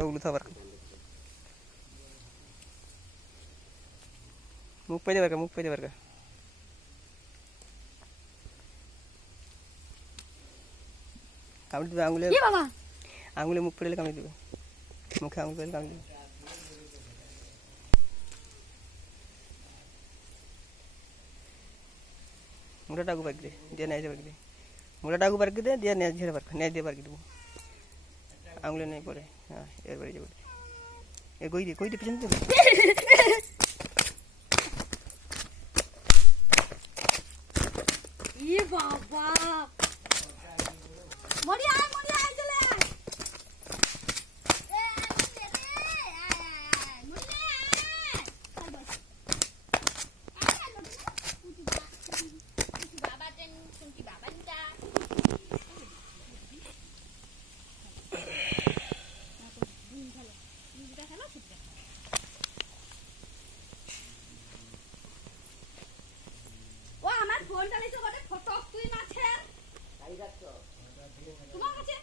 ওগুলো তো আবার মুখ পেয়ে দেবার মুখ পেয়ে দেবার কামড়ে দেবে আঙুলে। বাবা। আঙুলে মুখ পেলে কামড়ে দেবে। মুখে আঙুল পেলে কামড়ে দেবে। মুড়াটা আগু পাকি দে দিয়ে নেয় পাকি দে মুড়াটা আগু পাকি দে আঙুলে নেই পরে। হ্যাঁ এরপরে যাব। এ গই দিয়ে কই দে পিছন দিয়ে বাবা। মরি আম তোমার কাছে